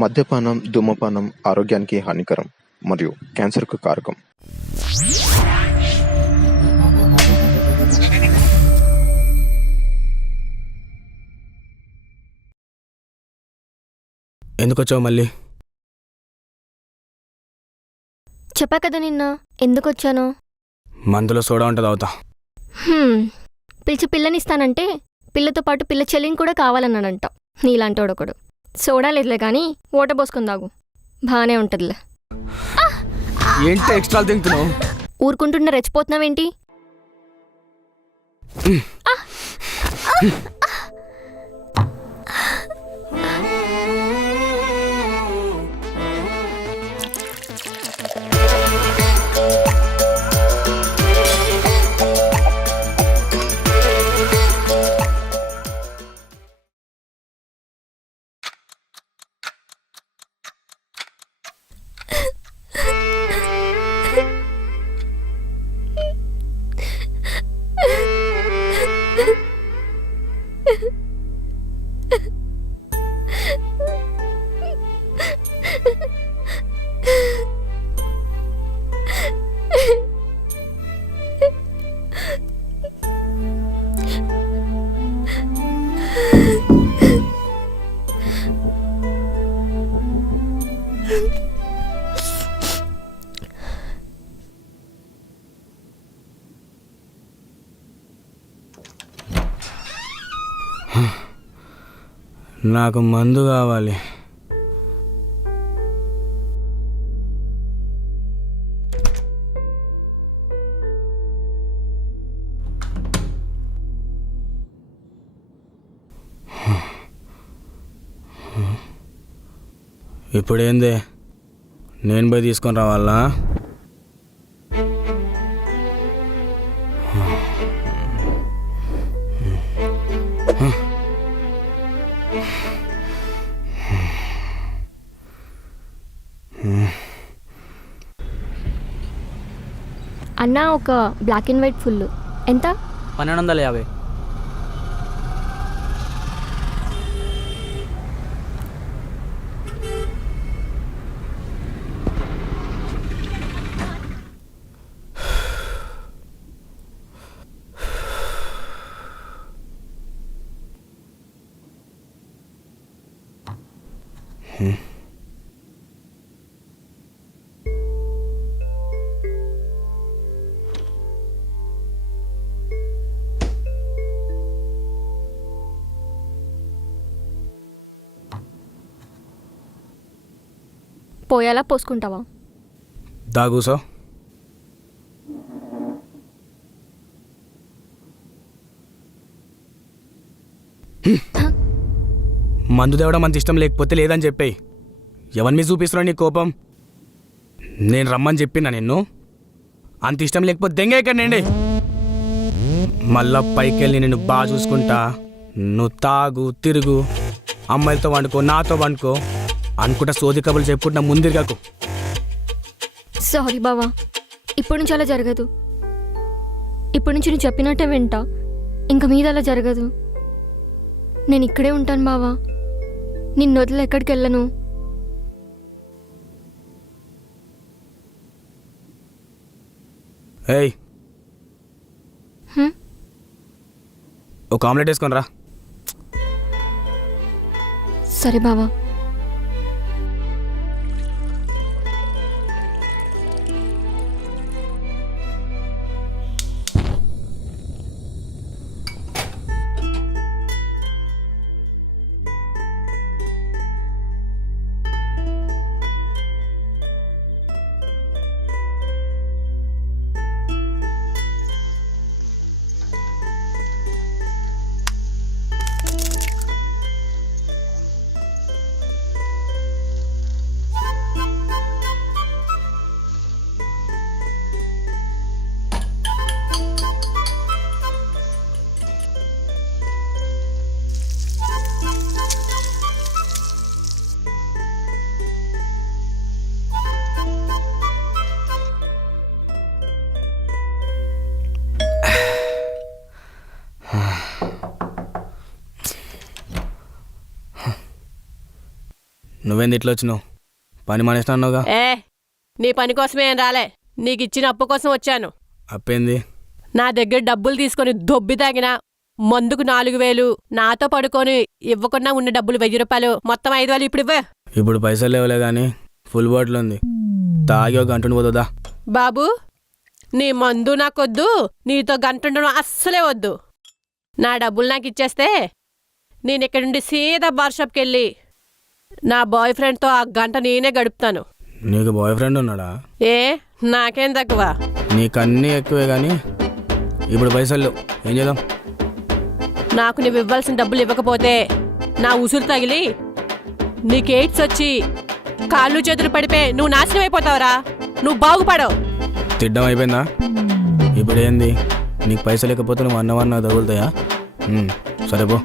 మద్యపానం, ధూమపానం ఆరోగ్యానికి హానికరం మరియు క్యాన్సర్కు కారకం. ఎందుకొచ్చావు మళ్ళీ? చెప్పా కదా నిన్న ఎందుకొచ్చాను. మందులో సోడా ఉంటుంది అవుతా. పిలిచి పిల్లనిస్తానంటే పిల్లతో పాటు పిల్ల చెల్లిని కూడా కావాలన్నాడంట. నీలాంటోడు ఒకడు. సోడా లేదులే కానీ ఓట పోసుకొని తాగు, బాగానే ఉంటుందిలే. ఏంటి ఎక్స్ట్రా తింటున్నావు? ఊరుకుంటున్నా రెచ్చిపోతున్నావేంటి? నాకు మందు కావాలి. ఇప్పుడేంది, నేను పోయి తీసుకొని రావాలా? అన్నా ఒక బ్లాక్ అండ్ వైట్ ఫుల్ ఎంత? 1250. పోయాలా పోసుకుంటావా? దాగూసో. మందు తేవడం అంత ఇష్టం లేకపోతే లేదని చెప్పేయి. ఎవరి మీద చూపిస్తున్నావు నీ కోపం? నేను రమ్మని చెప్పినా నిన్ను. అంత ఇష్టం లేకపోతే దెంగే ఎక్కడండి. మళ్ళా పైకి వెళ్ళి నిన్ను బాగా చూసుకుంటా. నువ్వు తాగు, తిరుగు, అమ్మాయిలతో వండుకో, నాతో వండుకో అనుకుంటా సోది కబుర్లు చెప్పుకుంటా ముందిరగాకు. సారీ బావా, ఇప్పటి నుంచి అలా జరగదు. ఇప్పటి నుంచి నువ్వు చెప్పినట్టే వింటా. ఇంక మీద అలా జరగదు. నేను ఇక్కడే ఉంటాను బావా, నిన్ను వదిలి ఎక్కడికి వెళ్ళను. ఏయ్, ఒక ఆమ్లెట్ వేసుకొని రా. సరే బావా. నువ్వేంది ఇట్లా వచ్చినావు? పని మానేస్తానుగా. నీ పని కోసమే ఏం రాలే, నీకు ఇచ్చిన అప్పు కోసం వచ్చాను. అప్పేంది? నా దగ్గర డబ్బులు తీసుకొని దొబ్బి తాగిన మందుకు 4000, నాతో పడుకొని ఇవ్వకుండా ఉన్న డబ్బులు 1000 రూపాయలు, మొత్తం 5000 ఇప్పుడు ఇవ్వ. ఇప్పుడు పైసలు లేవలే కానీ ఫుల్ బాటిల్ ఉంది, తాగి ఒక గంట పోతుందా? బాబు, నీ మందు నాకొద్దు, నీతో గంటుండడం అస్సలే వద్దు. నా డబ్బులు నాకు ఇచ్చేస్తే నేను ఇక్కడి నుండి సీదా బార్ షాప్కి వెళ్ళి నా బాయ్ ఫ్రెండ్తో ఆ గంట నేనే గడుపుతాను. నీకు బాయ్ ఫ్రెండ్ ఉన్నాడా? నాకేం తక్కువ? నీకన్నీ ఎక్కువే కానీ ఇప్పుడు పైసలు లేవు, ఏం చేద్దాం? నాకు నువ్వు ఇవ్వాల్సిన డబ్బులు ఇవ్వకపోతే నా ఉసురు తగిలి నీకు ఎయిడ్స్ వచ్చి కాళ్ళు చేతులు పడిపోయి నువ్వు నాశనం అయిపోతావురా, నువ్వు బాగుపడవు. తిడ్డం అయిపోయిందా? ఇప్పుడు ఏంది? నీకు పైసలు లేకపోతే నువ్వు అన్నవన్నా తగులుతాయా? సరేపో.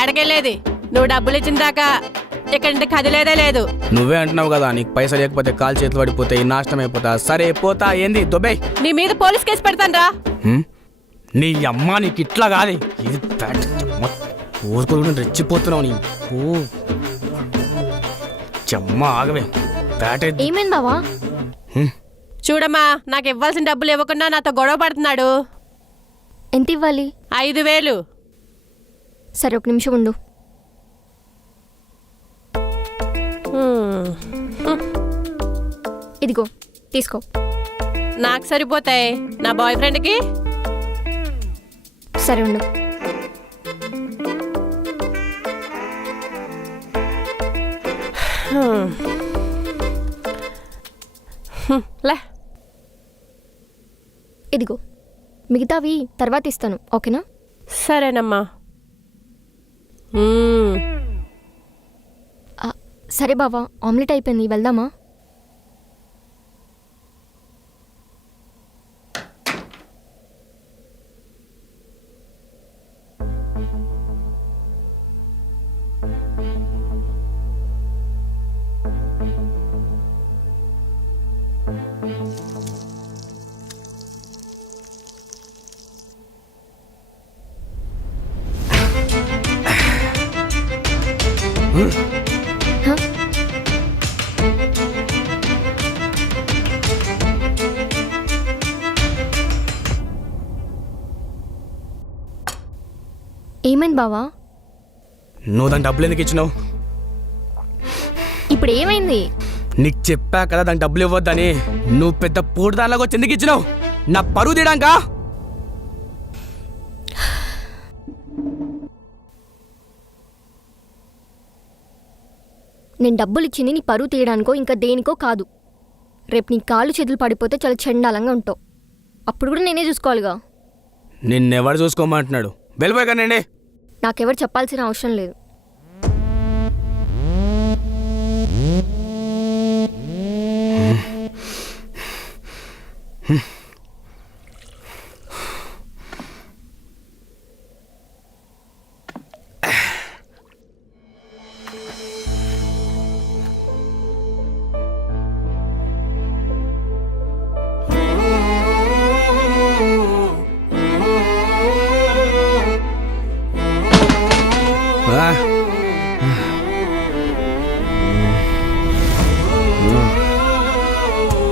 ఏడకెళ్ళేది? నువ్వు డబ్బులు ఇచ్చిన దాకా ఇక్కడి నుండి కదిలేదే లేదు. నువ్వే అంటున్నావు కదా, నీకు పైసలు లేకపోతే కాలు చేతులు పడిపోతాయి, నాశనం అయిపోతా. సరే పోతా, ఏంది దొబ్బే? నీ మీద పోలీస్ కేసు పెడతాను రా. నీ అమ్మ, నీకు ఇట్లా కాదు, ఇది ఊరుకోకుండా రెచ్చిపోతున్నావు నీ. చెమ్మ ఆగవే, ఏమైంది బావా? చూడమ్మా, నాకు ఇవ్వాల్సిన డబ్బులు ఇవ్వకుండా నాతో గొడవ పడుతున్నాడు. ఎంత ఇవ్వాలి? 5000. సరే, ఒక నిమిషం ఉండు. ఇదిగో తీసుకో. నాకు సరిపోతాయి, నా బాయ్ ఫ్రెండ్కి. సరే ఉండు. లే, ఇదిగో, మిగతావి తర్వాత ఇస్తాను, ఓకేనా? సరేనమ్మా. సరే బావా, ఆమ్లెట్ అయిపోయింది, వెళ్దామా? ఏమైంది బావా? నువ్వు దాని డబ్బులు ఎందుకు ఇచ్చినావు? ఇప్పుడు ఏమైంది? నీకు చెప్పా కదా దానికి డబ్బులు ఇవ్వద్దని. నువ్వు పెద్ద పూట దానిలాగా వచ్చి ఎందుకు ఇచ్చినావు? నా పరువు తీయడానికా? నేను డబ్బులు ఇచ్చింది నీ పరువు తీయడానికో ఇంకా దేనికో కాదు. రేపు నీ కాళ్ళు చేతులు పడిపోతే చాలా చండాలంగా ఉంటావు. అప్పుడు కూడా నేనే చూసుకోవాలిగా. నిన్నెవరు చూసుకోమంటున్నాడు? వెళ్ళిపోయానండి. నాకెవరు చెప్పాల్సిన అవసరం లేదు.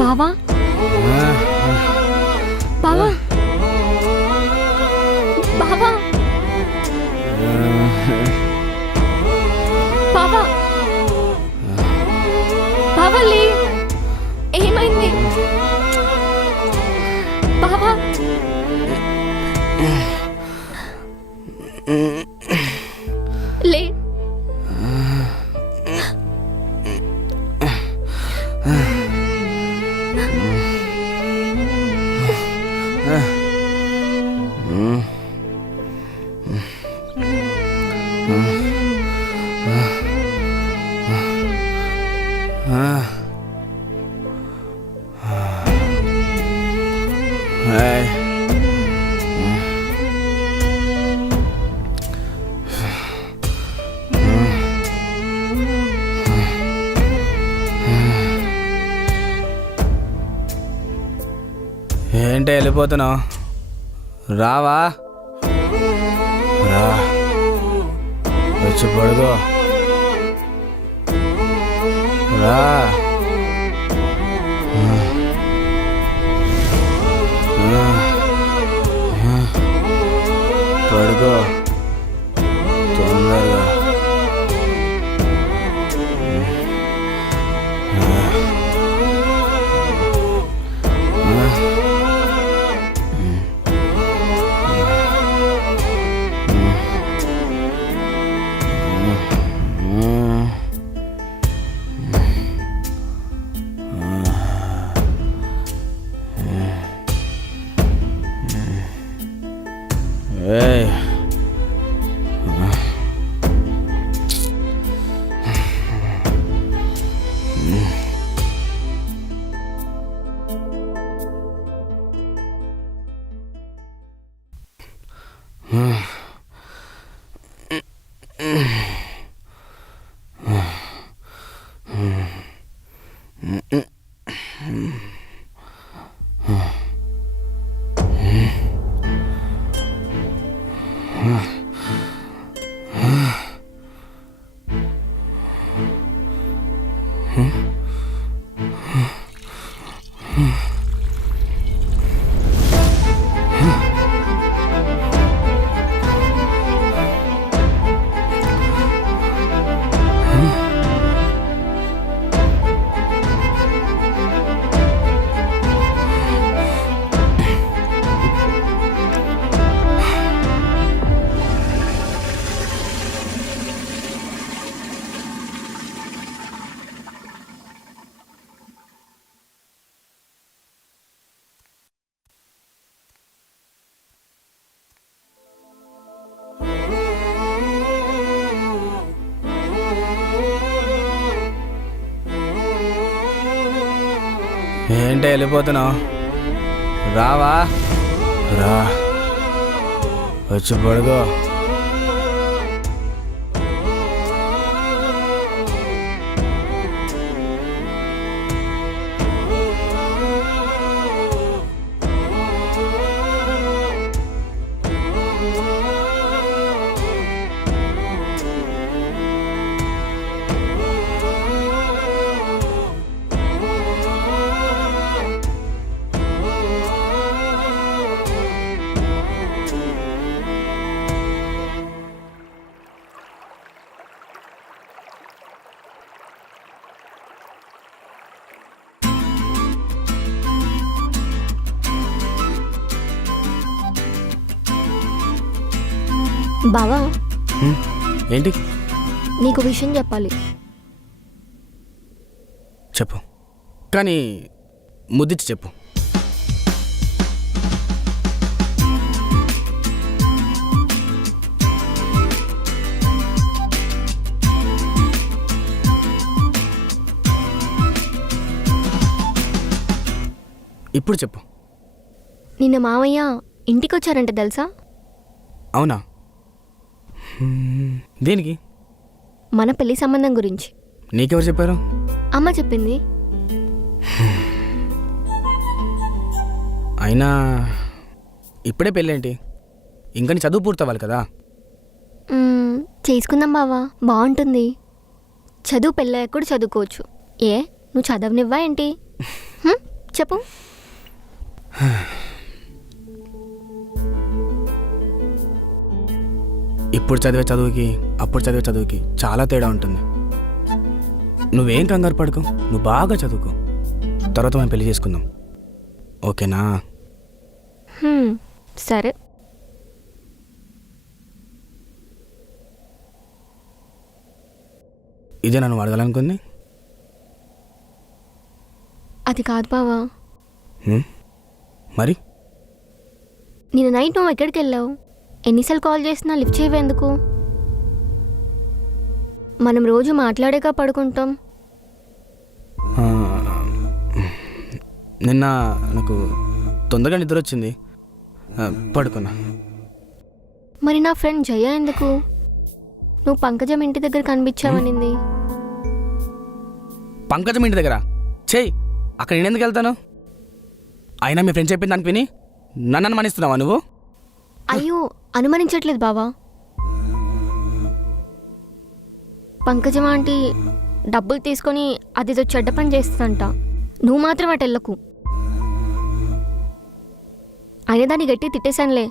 బావా, బావా, బావా, బావా, బావలే, ఏమైంది బావా? లే, ఏంటి వెళ్ళిపోతున్నావు? రావా, రా, వచ్చి పడుకో. రా పడుకో తొందరగా. ఏయ్ ఏంటి వెళ్ళిపోతున్నావు? రావా? రా వచ్చి పడుకో. బావా, ఏంటి? నీకు విషయం చెప్పాలి. చెప్పు, కానీ ముద్దిచ్చి చెప్పు. ఇప్పుడు చెప్పు. నిన్న మామయ్య ఇంటికి వచ్చారంట తెలుసా? అవునా? దేనికి? మన పెళ్లి సంబంధం గురించి. నీకెవరు చెప్పారు? అమ్మ చెప్పింది. అయినా ఇప్పుడే పెళ్ళేంటి? ఇంకా నీ చదువు పూర్తవ్వాలి కదా. చేసుకుందాం బావా, బాగుంటుంది. చదువు పెళ్ళయ్యాక కూడా చదువుకోవచ్చు. ఏ నువ్వు చదవనివ్వా ఏంటి? చెప్పు. ఇప్పుడు చదివే చదువుకి అప్పుడు చదివే చదువుకి చాలా తేడా ఉంటుంది. నువ్వేం కంగారు పడుకో, నువ్వు బాగా చదువుకో, తర్వాత మనం పెళ్లి చేసుకుందాం, ఓకేనా? సరే. ఇదే నన్ను అడగాలనుకుంది? అది కాదు బావా. మరి నిన్న నైట్ నువ్వు ఎక్కడికి వెళ్ళావు? ఎన్నిసార్లు కాల్ చేసినా లిఫ్ట్ చేయవేందుకు? మనం రోజు మాట్లాడేగా పడుకుంటాం. నిన్న నాకు తొందరగా నిద్ర వచ్చింది, పడుకున్నా. మరి నా ఫ్రెండ్ జయ ఎందుకు నువ్వు పంకజం ఇంటి దగ్గర కనిపించావనింది? పంకజం ఇంటి దగ్గర? చెయ్యి, అక్కడ నేను ఎందుకు వెళ్తాను? అయినా మీ ఫ్రెండ్ చెప్పింది దానికి విని నన్ను అనుమానిస్తున్నావా నువ్వు? అయ్యో, అనుమానించట్లేదు బావా. పంకజం ఆంటీ డబ్బులు తీసుకొని అదేదో చెడ్డ పని చేస్తుందంట. నువ్వు మాత్రం అటు వెళ్ళకు. అయినా దాన్ని గట్టి తిట్టేశానులే,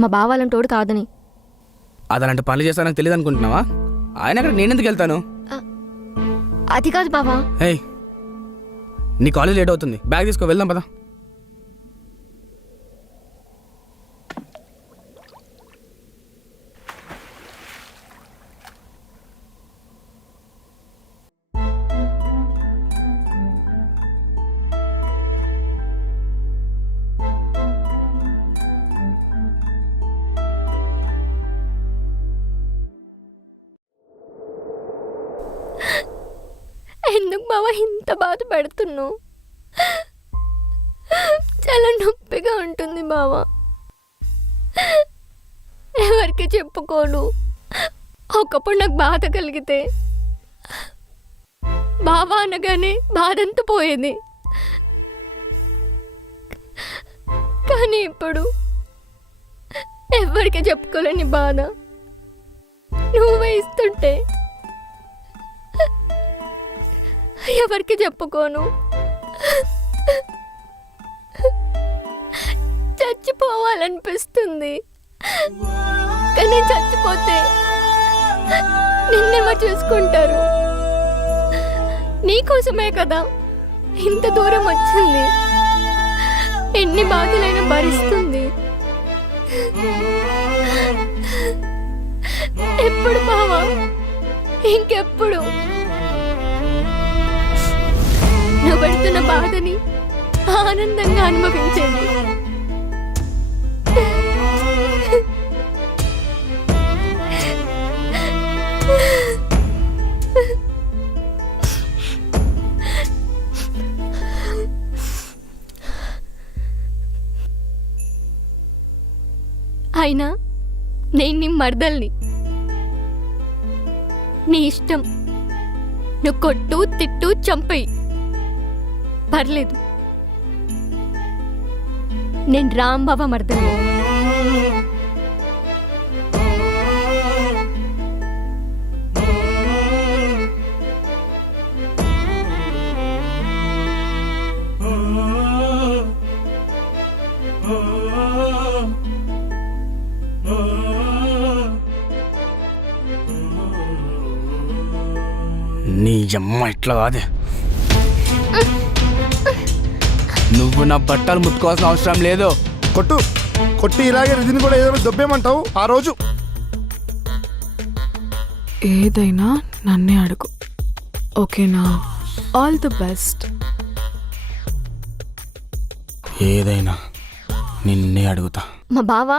మా బావ వాళ్ళని తోడు కాదని. అది అలాంటి పనులు చేస్తా నాకు తెలియదు అనుకుంటున్నావా? ఆయన అక్కడ నేనెందుకు వెళ్తాను? అది కాదు బావా. ఏయ్, నీ కాలేజ్ లేట్ అవుతుంది, బ్యాగ్ తీసుకో, వెళ్దాం పదా. ఎందుకు బావా ఇంత బాధ పెడుతున్నావు? చాలా నొప్పిగా ఉంటుంది బావా. ఎవరికి చెప్పుకోను. ఒకప్పుడు నాకు బాధ కలిగితే బావా అనగానే బాధంతా పోయేది. కానీ ఇప్పుడు ఎవరికి చెప్పుకోలేని బాధ నువ్వే ఇస్తుంటే ఎవరికి చెప్పుకోను. చచ్చిపోవాలనిపిస్తుంది. కానీ చచ్చిపోతే నిన్నెవరు చూసుకుంటారు? నీకోసమే కదా ఇంత దూరం వచ్చింది. ఎన్ని బాధలైనా భరిస్తుంది. ఎప్పుడు బావా, ఇంకెప్పుడు నువ్వు పెడుతున్న బాధని ఆనందంగా అనుభవించేది. అయినా నేను నీ మరదల్ని. నీ ఇష్టం. నువ్వు కొట్టు, తిట్టు, చంపేయి, పర్లేదు. నేను రాంబాబా మరదల్ని. నీ అమ్మ ఇట్లా కాదే. నువ్వు నా బట్టలు ముట్టుకోవాల్సిన అవసరం లేదు. కొట్టు కొట్టి ఇలాగే రిధిని కూడా ఏదో దొబ్బేమంటావు ఆ రోజు. ఏదైనా నన్నే అడుగు, ఓకేనా? All the best. ఏదైనా నిన్నే అడుగుతా. మా బావ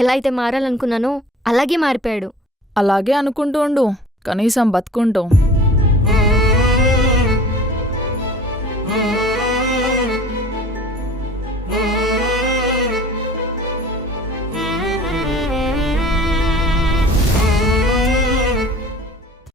ఎలా అయితే మారాలనుకున్నానో అలాగే మారిపోయాడు. అలాగే అనుకుంటూ ఉండు, కనీసం బతుకుంటాం.